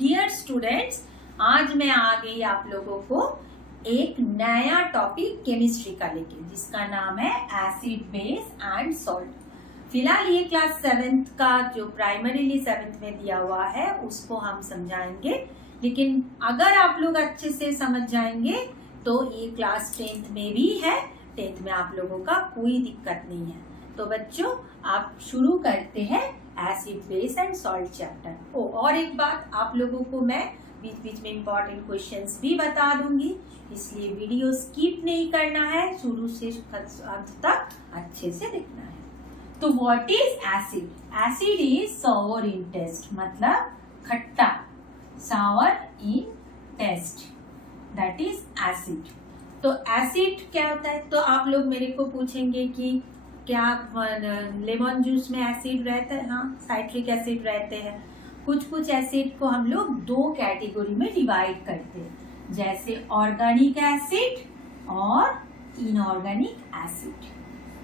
Dear students, आज मैं आ गई आप लोगों को एक नया टॉपिक केमिस्ट्री का लेके, जिसका नाम है एसिड बेस एंड सॉल्ट। फिलहाल ये क्लास 7th का जो प्राइमरीली 7th में दिया हुआ है उसको हम समझाएंगे, लेकिन अगर आप लोग अच्छे से समझ जाएंगे तो ये क्लास 10th में भी है। 10th में आप लोगों का कोई दिक्कत नहीं है। तो बच्चों, आप शुरू करते हैं acid base and salt chapter. और एक बात, आप लोगों को मैं बीच बीच में इंपॉर्टेंट क्वेश्चंस भी बता दूंगी, इसलिए वीडियो स्किप नहीं करना है, शुरू से अंत तक अच्छे से देखना है। तो what is acid? Acid is sour in taste, मतलब खट्टा। Sour in taste, that is acid. तो एसिड क्या होता है? तो आप लोग मेरे को पूछेंगे कि क्या लेमन जूस में एसिड रहता है? हाँ, साइट्रिक एसिड रहते हैं। कुछ एसिड को हम लोग दो कैटेगरी में डिवाइड करते हैं, जैसे ऑर्गेनिक एसिड और इनऑर्गेनिक एसिड।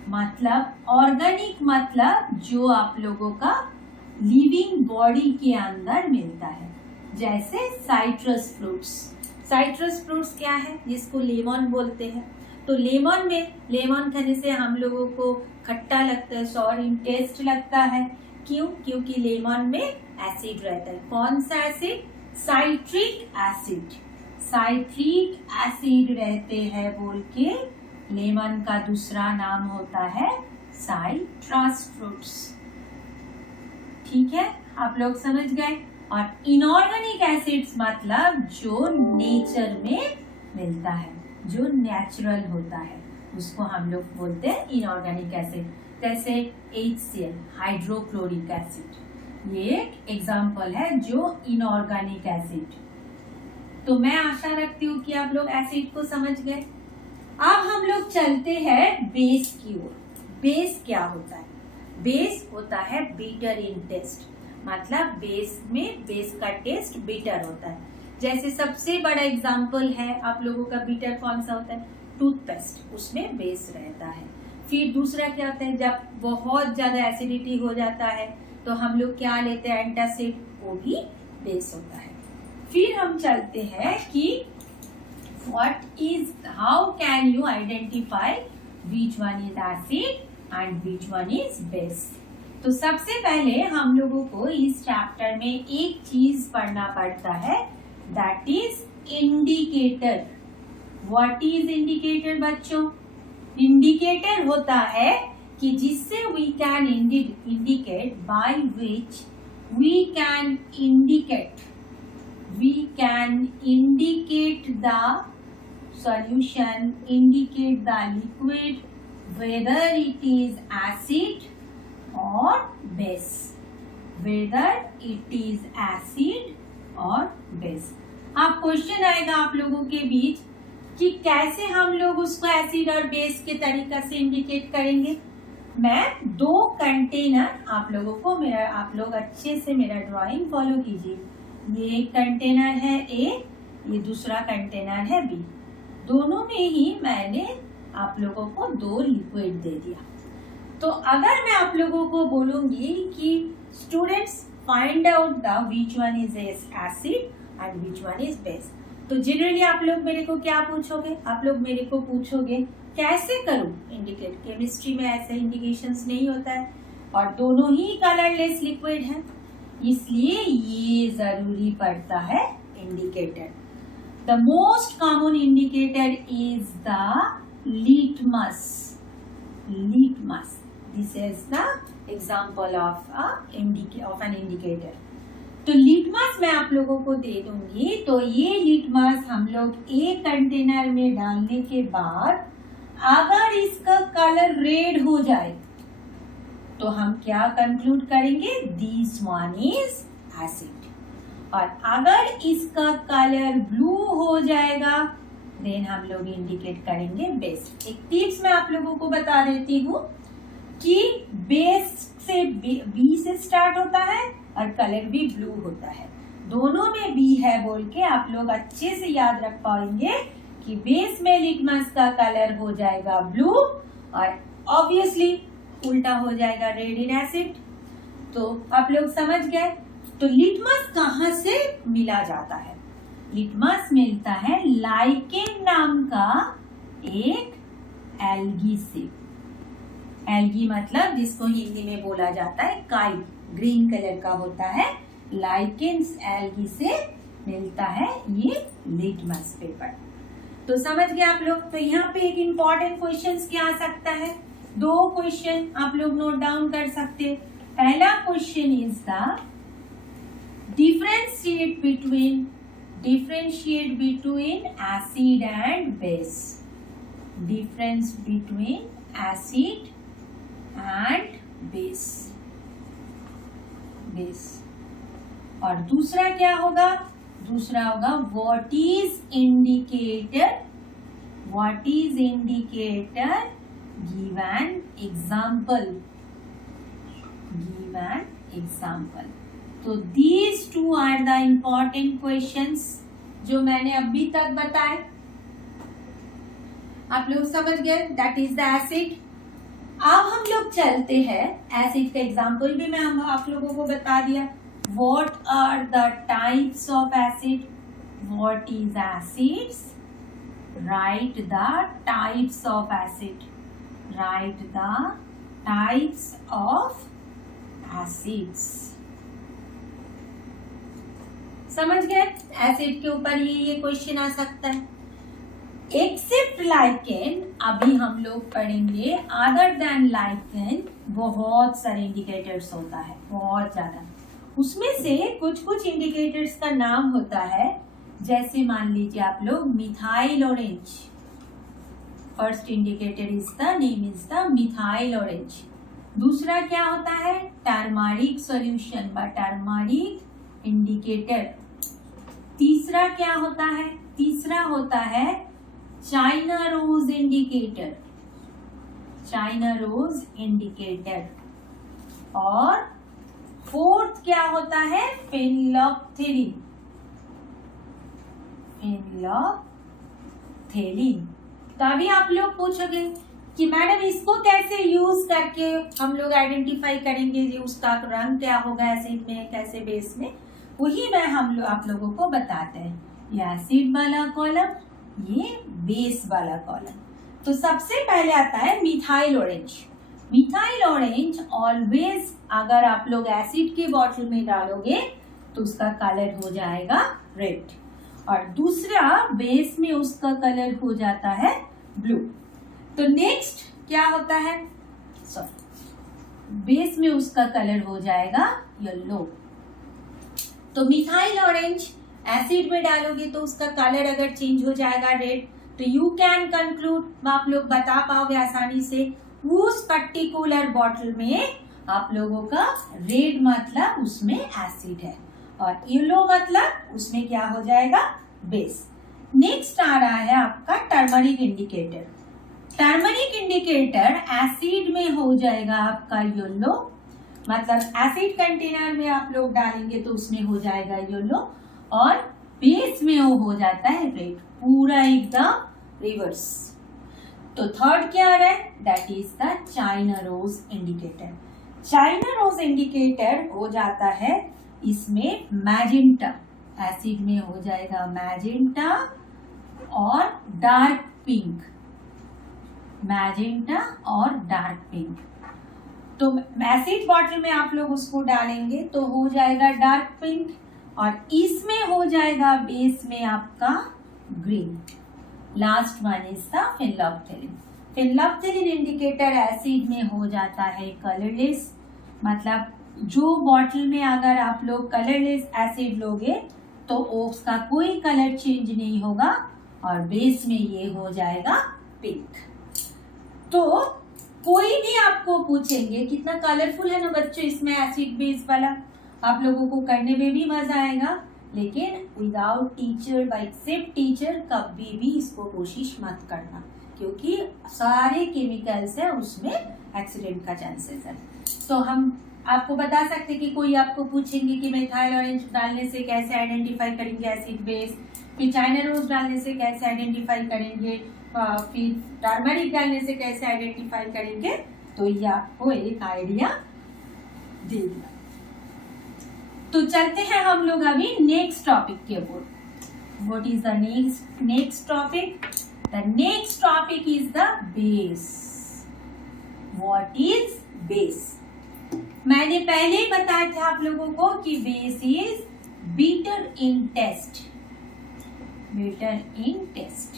मतलब ऑर्गेनिक मतलब जो आप लोगों का लिविंग बॉडी के अंदर मिलता है, जैसे साइट्रस फ्रूट्स। साइट्रस फ्रूट्स क्या है? जिसको लेमन बोलते हैं। तो लेमन में, लेमन खाने से हम लोगों को खट्टा लगता है, सॉर इन टेस्ट लगता है। क्यों? क्योंकि लेमन में एसिड रहता है। कौन सा acid? Citric acid. Citric acid रहते हैं बोल के लेमन का दूसरा नाम होता है साइट्रस फ्रूट्स। ठीक है, आप लोग समझ गए। और इनऑर्गेनिक एसिड्स मतलब जो नेचर में मिलता है, जो नेचुरल होता है, उसको हम लोग बोलते हैं इनऑर्गेनिक एसिड। जैसे HCl, हाइड्रोक्लोरिक एसिड, ये एक एग्जाम्पल है जो इनऑर्गेनिक एसिड। तो मैं आशा रखती हूँ कि आप लोग एसिड को समझ गए। अब हम लोग चलते हैं बेस की ओर। बेस क्या होता है? बेस होता है बिटर इन टेस्ट, मतलब बेस में, बेस का टेस्ट बिटर होता है। जैसे सबसे बड़ा एग्जाम्पल है आप लोगों का बिटर कौन सा होता है? टूथपेस्ट, उसमें बेस रहता है। फिर दूसरा क्या होता है? जब बहुत ज्यादा एसिडिटी हो जाता है तो हम लोग क्या लेते हैं? एंटासिड, वो भी बेस होता है। फिर हम चलते हैं कि how can you identify which one is acid and which one is base. तो सबसे पहले हम लोगों को इस चैप्टर में एक चीज पढ़ना पड़ता है, that is indicator. What is indicator बच्चों? इंडिकेटर होता है कि जिससे we can indicate, by which we can indicate the solution, indicate the liquid, whether it is acid or base, whether it is acid or base। अब question आएगा आप लोगों के बीच कि कैसे हम लोग उसको एसिड और बेस के तरीका से इंडिकेट करेंगे। मैं दो कंटेनर आप लोगों को, आप लोग अच्छे से मेरा ड्राइंग फॉलो कीजिए। ये एक कंटेनर है A, ये दूसरा कंटेनर है B। दोनों में ही मैंने आप लोगों को दो लिक्विड दे दिया। तो अगर मैं आप लोगों को बोलूंगी कि students find out the which one is acid and which one is base, तो जनरली आप लोग मेरे को क्या पूछोगे? आप लोग मेरे को पूछोगे कैसे करूं इंडिकेट। केमिस्ट्री में ऐसे इंडिकेशंस नहीं होता है और दोनों ही कलरलेस लिक्विड है, इसलिए ये जरूरी पड़ता है indicator. The most common indicator is the litmus. This is the example of an indicator। तो लिटमस मैं आप लोगों को दे दूंगी। तो ये लिटमस हम लोग एक कंटेनर में डालने के बाद अगर इसका कलर रेड हो जाए तो हम क्या कंक्लूड करेंगे? This one is acid. और अगर इसका कलर ब्लू हो जाएगा देन हम लोग इंडिकेट करेंगे बेस। एक टिप्स मैं आप लोगों को बता देती हूँ कि बेस से बी से स्टार्ट होता है और कलर भी ब्लू होता है। दोनों में बी है बोल के आप लोग अच्छे से याद रख पाएंगे कि बेस में लिटमस का कलर हो जाएगा ब्लू और ऑब्वियसली उल्टा हो जाएगा रेड इन एसिड। तो आप लोग समझ गए। तो लिटमस कहाँ से मिला जाता है? लिटमस मिलता है लाइकेन नाम का एक एल्गी से। एल्गी मतलब जिसको हिंदी में बोला जाता है काई, ग्रीन कलर का होता है। लाइकेन एल्गी से मिलता है ये लिटमस पेपर। तो समझ गए आप लोग। तो यहाँ पे एक इम्पॉर्टेंट क्वेश्चन क्या आ सकता है? 2 क्वेश्चन आप लोग नोट डाउन कर सकते हैं। पहला question is the differentiate between acid and base. Difference between acid and base. और दूसरा क्या होगा? दूसरा होगा what is indicator give an example. तो these 2 are the important questions जो मैंने अभी तक बताए। आप लोग समझ गए, दैट इज द एसिड। अब हम लोग चलते हैं, एसिड का एग्जाम्पल भी मैं आप लोगों को बता दिया। What are the types of acid? What is acids? Write the types of acid. Write the types of acids. समझ गए? एसिड के ऊपर ये क्वेश्चन आ सकता है। एक्सेप्ट लाइकेन, अभी हम लोग पढ़ेंगे अदर देन लाइकेन बहुत सारे इंडिकेटर्स होता है, बहुत ज्यादा। उसमें से कुछ इंडिकेटर्स का नाम होता है, जैसे मान लीजिए आप लोग methyl orange. First indicator is the name is the methyl orange. दूसरा क्या होता है? टर्मरिक सॉल्यूशन व टर्मरिक इंडिकेटर। तीसरा क्या होता है? तीसरा होता है चाइना रोज इंडिकेटर। और फोर्थ क्या होता है? फेनोल्फथेलिन। तो अभी आप लोग पूछोगे कि मैडम इसको कैसे यूज करके हम लोग आइडेंटिफाई करेंगे, ये उसका रंग क्या होगा एसिड में, कैसे बेस में, वही मैं आप लोगों को बताते हैं। ये एसिड वाला कॉलम, ये बेस वाला कॉलम। तो सबसे पहले आता है methyl orange. Methyl orange always अगर आप लोग एसिड के बॉटल में डालोगे तो उसका कलर हो जाएगा रेड, और दूसरा बेस में उसका कलर हो जाता है ब्लू। तो नेक्स्ट क्या होता है? बेस में उसका कलर हो जाएगा येलो। तो मिथाइल ऑरेंज एसिड में डालोगे तो उसका कलर अगर चेंज हो जाएगा रेड, तो यू कैन कंक्लूड, आप लोग बता पाओगे आसानी से उस पर्टिकुलर बॉटल में आप लोगों का रेड मतलब उसमें एसिड है, और येलो मतलब उसमें क्या हो जाएगा? बेस। नेक्स्ट आ रहा है आपका turmeric indicator. Turmeric indicator acid में हो जाएगा आपका येलो, मतलब एसिड कंटेनर में आप लोग डालेंगे तो उसमें हो जाएगा येलो, और बेस में वो हो जाता है रेड, पूरा एकदम रिवर्स। तो थर्ड क्या आ रहा है? That is the China rose indicator. China rose indicator हो जाता है इसमें मैजेंटा, एसिड में हो जाएगा मैजेंटा और डार्क पिंक। मैजेंटा और डार्क पिंक। तो एसिड बॉटल में आप लोग उसको डालेंगे तो हो जाएगा डार्क पिंक, और इसमें हो जाएगा बेस में आपका green. Last one is the phenolphthalein. Phenolphthalein indicator acid में हो जाता है कलरलेस, मतलब जो बॉटल में अगर आप लोग कलरलेस एसिड लोगे तो उसका कोई कलर चेंज नहीं होगा, और बेस में ये हो जाएगा पिंक। तो कोई भी आपको पूछेंगे, कितना कलरफुल है ना बच्चों इसमें एसिड बेस वाला, आप लोगों को करने में भी मजा आएगा, लेकिन without teacher by except teacher कभी भी इसको कोशिश मत करना, क्योंकि सारे केमिकल्स है उसमें एक्सीडेंट का चांसेस है। तो हम आपको बता सकते कि कोई आपको पूछेंगे कि मिथाइल ऑरेंज डालने से कैसे आइडेंटिफाई करेंगे एसिड बेस, फिर चाइना रोज डालने से कैसे आइडेंटिफाई करेंगे, फिर टर्मरिक डालने से कैसे आइडेंटिफाई करेंगे, तो ये आपको एक आइडिया दे दिया। तो चलते हैं हम लोग अभी नेक्स्ट टॉपिक के ऊपर। What is the next topic? The next topic is the base. What is base? मैंने पहले ही बताया था आप लोगों को कि base is bitter in taste, bitter in taste,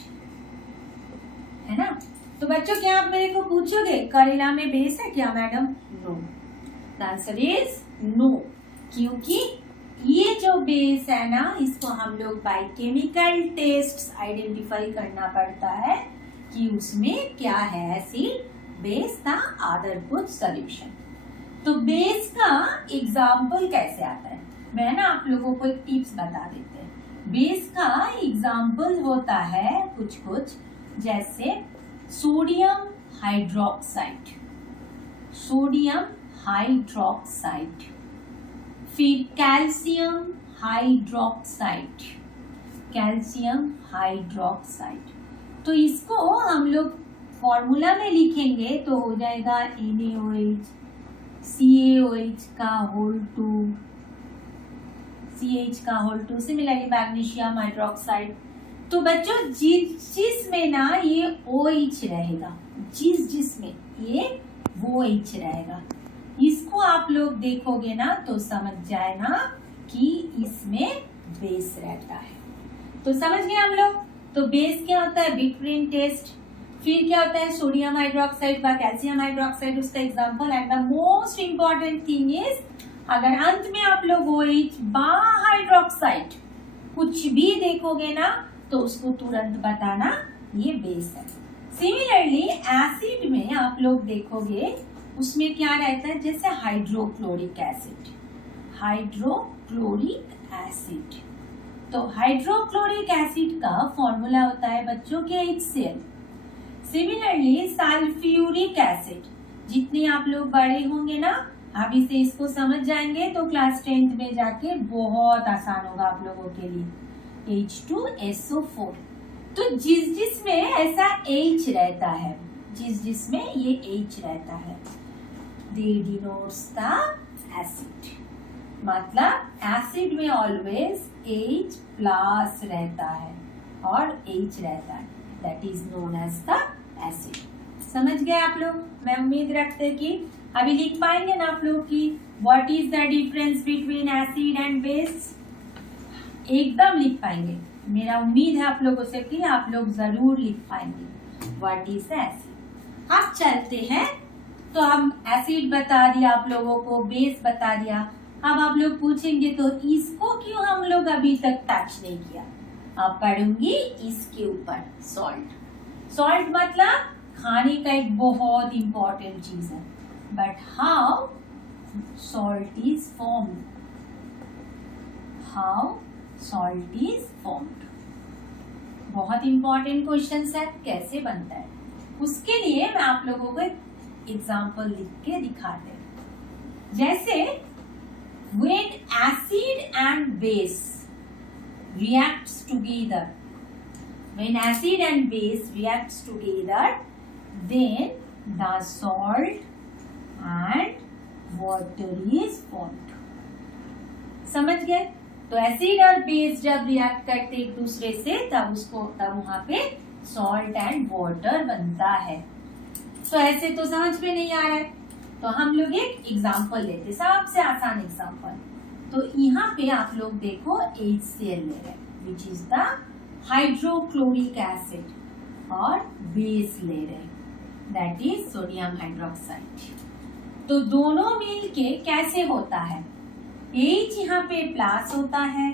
है ना। तो बच्चों क्या आप मेरे को पूछोगे करेला में बेस है क्या madam? No, the answer is no, क्योंकि ये जो बेस है ना, इसको हम लोग बाय केमिकल टेस्ट आइडेंटिफाई करना पड़ता है कि उसमें क्या है, एसिड, बेस था, अदर कुछ सॉल्यूशन। तो बेस का एग्जाम्पल कैसे आता है, मैं ना आप लोगों को एक टिप्स बता देते हैं। बेस का एग्जाम्पल होता है कुछ कुछ, जैसे सोडियम हाइड्रोक्साइड, सोडियम हाइड्रोक्साइड, फिर कैल्शियम हाइड्रोक्साइड, कैल्शियम हाइड्रोक्साइड। तो इसको हम लोग फॉर्मूला में लिखेंगे तो हो जाएगा NaOH CaOH का होल टू, CH का whole two, similarly magnesium hydroxide. तो बच्चों जिसमें ना ये OH रहेगा, जिसमें ये वो OH रहेगा, इसको आप लोग देखोगे ना तो समझ जाए ना कि इसमें बेस रहता है। तो समझ गए हम लोग। तो बेस क्या होता है? Bitter in taste. फिर क्या होता है? सोडियम हाइड्रोक्साइड व कैल्शियम हाइड्रोक्साइड उसका example. And the most important thing is, अगर अंत में आप लोग OH बा हाइड्रोक्साइड कुछ भी देखोगे ना तो उसको तुरंत बताना ये बेस है। सिमिलरली एसिड में आप लोग देखोगे उसमें क्या रहता है, जैसे हाइड्रोक्लोरिक एसिड, हाइड्रोक्लोरिक एसिड। तो हाइड्रोक्लोरिक एसिड का फॉर्मूला होता है बच्चों के HCl। सिमिलरली सल्फ्यूरिक एसिड, जितने आप लोग बड़े होंगे ना, आप इसे इसको समझ जाएंगे तो क्लास 10th में जाके बहुत आसान होगा आप लोगों के लिए। H2SO4। तो जिसमें ऐसा H रहता है, जिसमें ये H रहता है, they denotes the acid। मतलब एसिड में ऑलवेज H प्लस रहता है और H रहता है, that is known as the acid. समझ गए आप लोग? मैं उम्मीद रखते हैं कि अभी लिख पाएंगे ना आप लोग कि what is the difference between acid and base. एकदम लिख पाएंगे, मेरा उम्मीद है आप लोगों से कि आप लोग जरूर लिख पाएंगे व्हाट इज एसिड। अब चलते हैं, तो हम एसिड बता दिया आप लोगों को, बेस बता दिया। अब आप लोग पूछेंगे तो इसको क्यों हम लोग अभी तक टच नहीं किया? अब पढ़ूंगी इसके ऊपर, सॉल्ट। सॉल्ट मतलब खाने का एक बहुत इंपॉर्टेंट चीज है, but how salt is formed, how salt is formed, बहुत इंपॉर्टेंट क्वेश्चन है, कैसे बनता है। उसके लिए मैं आप लोगों को एक एग्जाम्पल लिख के दिखाते हैं। जैसे when acid and base reacts together, when acid and base reacts together, then the salt and water is formed। समझ गए? तो एसिड और बेस जब रिएक्ट करते एक दूसरे से तब वहां पे सॉल्ट एंड वाटर बनता है। तो ऐसे तो समझ में नहीं आ रहा है, तो हम लोग एक एग्जाम्पल लेते, सबसे आसान एग्जाम्पल। तो यहाँ पे आप लोग देखो HCl ले रहे हैं, which is the hydrochloric acid, और बेस ले रहे हैं, दैट इज सोडियम हाइड्रोक्साइड। तो दोनों मिलके कैसे होता है? H यहाँ पे प्लस होता है,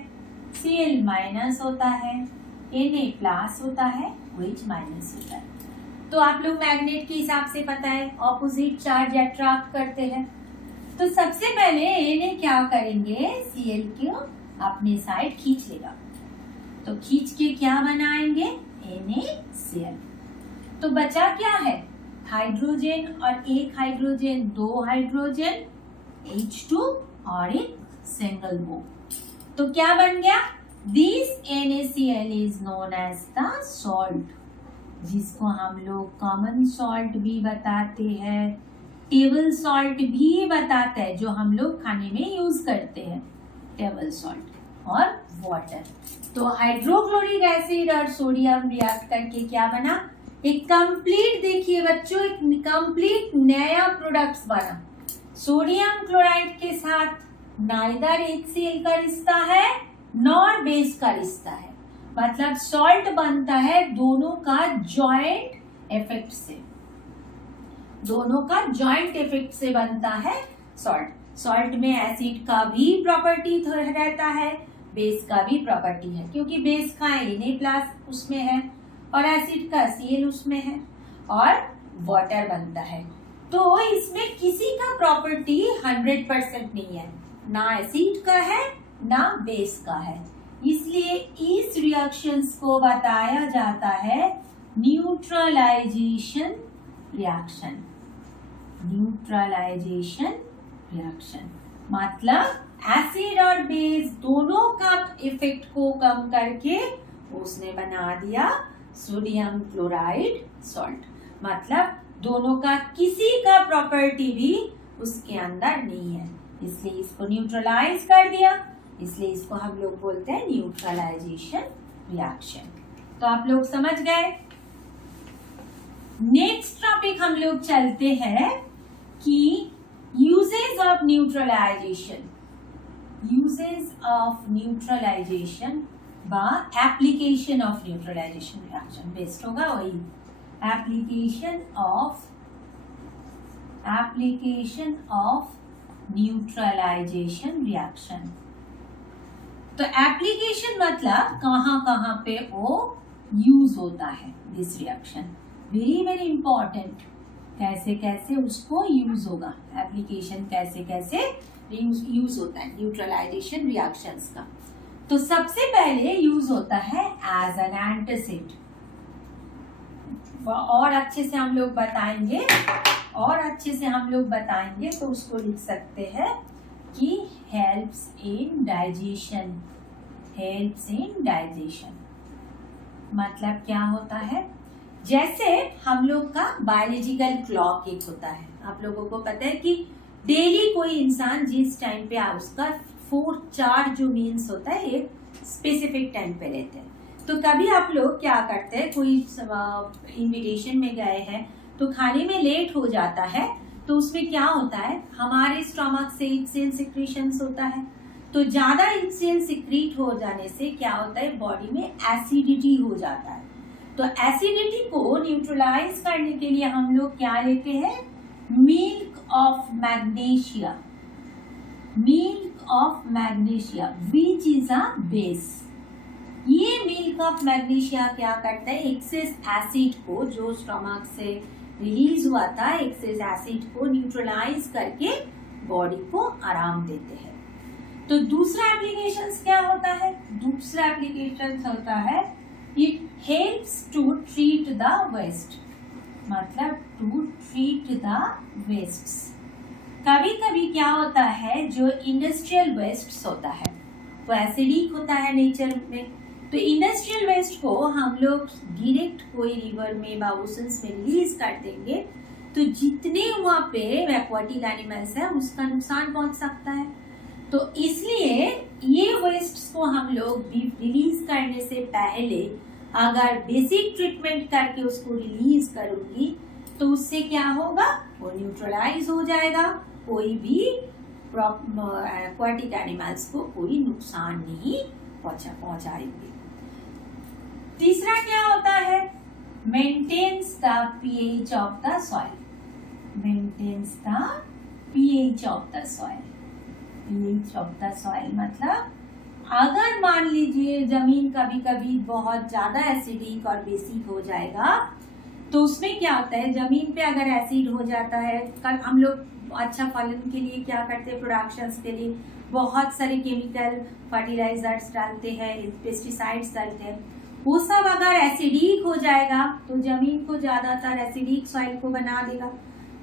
Cl माइनस होता है, Na प्लस होता है, OH माइनस होता है। तो आप लोग मैग्नेट के हिसाब से पता है ऑपोजिट चार्ज अट्रैक्ट करते हैं। तो सबसे पहले Na क्या करेंगे, Cl को अपने साइड खींच लेगा, तो खींच के क्या बनाएंगे, NaCl। तो बचा क्या है, हाइड्रोजन और एक हाइड्रोजन, दो हाइड्रोजन, H2 और एक सिंगल बॉन्ड। तो क्या बन गया, this NaCl is known as the salt, जिसको हम लोग कॉमन सॉल्ट भी बताते हैं, टेबल सॉल्ट भी बताते हैं, जो हम लोग खाने में यूज करते हैं। टेबल सॉल्ट और वाटर। तो हाइड्रोक्लोरिक एसिड और सोडियम रिएक्ट करके क्या बना, एक कंप्लीट, देखिए बच्चों, एक कंप्लीट नया प्रोडक्ट्स बना। सोडियम क्लोराइड के साथ नाइदर HCl का रिश्ता है नॉर बेस का रिश्ता है, मतलब सॉल्ट बनता है दोनों का जॉइंट इफेक्ट से, दोनों का जॉइंट इफेक्ट से बनता है सॉल्ट। सॉल्ट में एसिड का भी प्रॉपर्टी रहता है, बेस का भी प्रॉपर्टी है, क्योंकि बेस का Na+ उसमें है और एसिड का Cl उसमें है और वाटर बनता है। तो इसमें किसी का प्रॉपर्टी 100% नहीं है, ना एसिड का है ना बेस का है, इसलिए इस रिएक्शंस को बताया जाता है न्यूट्रलाइजेशन रिएक्शन। न्यूट्रलाइजेशन रिएक्शन मतलब एसिड और बेस दोनों का इफेक्ट को कम करके उसने बना दिया सोडियम क्लोराइड सॉल्ट, मतलब दोनों का किसी का प्रॉपर्टी भी उसके अंदर नहीं है, इसलिए इसको न्यूट्रलाइज कर दिया, इसलिए इसको हम लोग बोलते हैं न्यूट्रलाइजेशन रिएक्शन। तो आप लोग समझ गए। नेक्स्ट टॉपिक हम लोग चलते हैं कि uses of neutralisation, uses of neutralisation बा application of neutralisation reaction, best होगा वही, एप्लीकेशन ऑफ न्यूट्रलाइजेशन रिएक्शन। तो एप्लीकेशन मतलब कहाँ कहाँ पे वो यूज होता है this reaction, very very important, कैसे कैसे उसको यूज होगा, एप्लीकेशन कैसे कैसे यूज होता है न्यूट्रलाइजेशन रिएक्शंस का। तो सबसे पहले यूज होता है एज एन एंटासिड, और अच्छे से हम लोग बताएंगे, तो उसको लिख सकते हैं कि हेल्प्स इन डाइजेशन, मतलब क्या होता है, जैसे हम लोग का बायोलॉजिकल क्लॉक एक होता है, आप लोगों को पता है कि डेली कोई इंसान जिस टाइम पे उसका 4 जो मील्स होता है एक स्पेसिफिक टाइम पे लेते हैं। तो कभी आप लोग क्या करते हैं, कोई इन्विटेशन में गए हैं तो खाने में लेट हो जाता है, तो उसमें क्या होता है, हमारे स्टमक से HCl सिक्रीशंस होता है, तो ज्यादा HCl सिक्रीट हो जाने से क्या होता है, बॉडी में एसिडिटी हो जाता है। तो एसिडिटी को न्यूट्रलाइज करने के लिए हम लोग क्या लेते हैं, milk of magnesia which is a base. ये मिल्क ऑफ मैग्नीशिया क्या करता है, एक्सेस एसिड को जो स्टमक से रिलीज हुआ था, एक्सेस एसिड को न्यूट्रलाइज करके बॉडी को आराम देते हैं। तो दूसरा एप्लीकेशन क्या होता है, दूसरा एप्लीकेशन होता है it helps to treat the waste, मतलब टू ट्रीट द वेस्ट्स। कभी कभी क्या होता है, जो इंडस्ट्रियल वेस्ट होता है वो एसिडिक होता है नेचर में, तो इंडस्ट्रियल वेस्ट को हम लोग डायरेक्ट कोई रिवर में या ओशंस में रिलीज कर देंगे, तो जितने वहाँ पे एक्वाटिक एनिमल्स है उसका नुकसान पहुंच सकता है। तो इसलिए ये वेस्ट को हम लोग रिलीज करने से पहले अगर बेसिक ट्रीटमेंट करके उसको रिलीज करूंगी तो उससे क्या होगा, वो न्यूट्रलाइज हो जाएगा, कोई भी एक्वाटिक एनिमल्स को कोई नुकसान नहीं पहुंचाएंगे। तीसरा क्या होता है, maintains the pH of the soil, pH of the soil मतलब अगर मान लीजिए जमीन कभी कभी बहुत ज्यादा एसिडिक और बेसिक हो जाएगा, तो उसमें क्या होता है, जमीन पे अगर एसिड हो जाता है, कल हम लोग अच्छा फलन के लिए क्या करते हैं, प्रोडक्शंस के लिए बहुत सारे केमिकल फर्टिलाइजर्स डालते हैं, पेस्टिसाइड्स डालते हैं, वो सब अगर एसिडिक हो जाएगा तो जमीन को ज्यादातर एसिडिक सॉइल को बना देगा।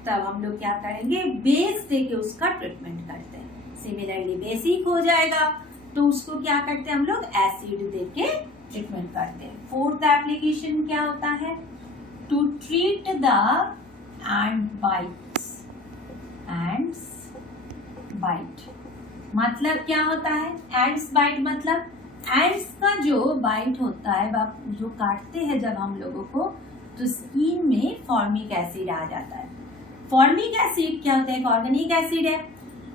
तब हम लोग क्या करेंगे, बेस देके उसका ट्रीटमेंट करते हैं। सिमिलरली बेसिक हो जाएगा तो उसको क्या करते हैं, हम लोग एसिड देके ट्रीटमेंट करते हैं। फोर्थ एप्लीकेशन क्या होता है, to treat the ant bite, मतलब क्या होता है? एंड्स बाइट मतलब एंड्स का जो बाइट होता है, जो काटते हैं जब हम लोगों को, तो स्किन में फॉर्मिक एसिड आ जाता है। फॉर्मिक एसिड क्या होता है? एक ऑर्गेनिक एसिड है।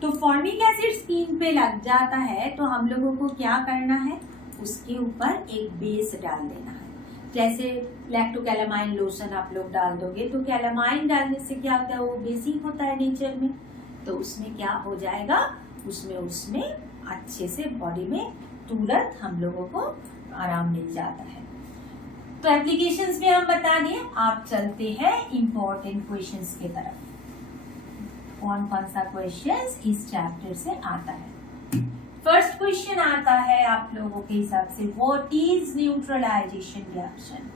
तो फॉर्मिक एसिड स्किन पे लग जाता है तो हम लोगों को क्या करना है? उसके ऊपर एक बेस डाल देना है। जैसे लैक्टोकैलामाइन लोशन आप लोग डाल दोगे तो कैलामाइन डालने से क्या होता है? वो बेसिक होता है नेचर में, तो उसमें क्या हो जाएगा? उसमें अच्छे से बॉडी में तुरंत हम लोगों को आराम मिल जाता है। तो एप्लीकेशंस में हम बता दिए। आप चलते हैं इम्पोर्टेंट क्वेश्चंस की तरफ। कौन कौन सा क्वेश्चंस इस चैप्टर से आता है? फर्स्ट क्वेश्चन आता है आप लोगों के हिसाब से, what is neutralisation reaction?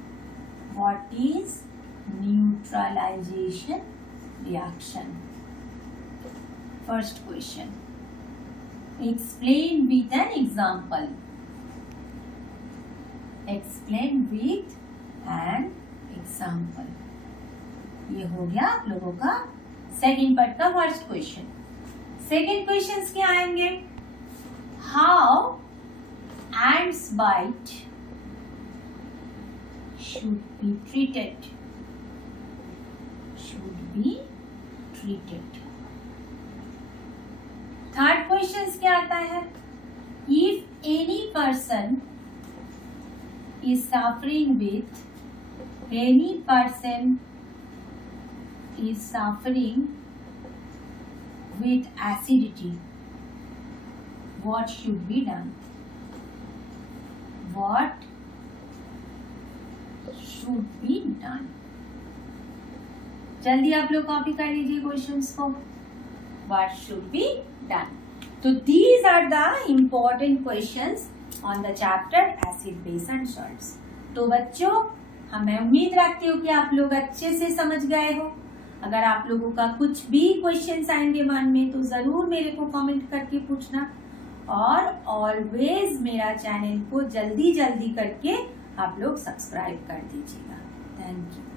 What is neutralisation reaction? First question, explain with an example. Explain with an example. ये हो गया आप लोगों का सेकेंड पार्ट का फर्स्ट क्वेश्चन। सेकेंड क्वेश्चन क्या आएंगे? How ants bite should be treated. Should be treated. Third question क्या आता है? If any person is suffering with acidity, what should be done? What should be done? जल्दी आप लोग copy कर लीजिए क्वेश्चंस को। What should be done? So these are the important questions on the chapter acid, base and salts. तो बच्चों, मैं उम्मीद रखती हूँ कि आप लोग अच्छे से समझ गए हो। अगर आप लोगों का कुछ भी क्वेश्चंस आएंगे मन में तो जरूर मेरे को कमेंट करके पूछना, और ऑलवेज मेरा चैनल को जल्दी करके आप लोग सब्सक्राइब कर दीजिएगा। Thank you.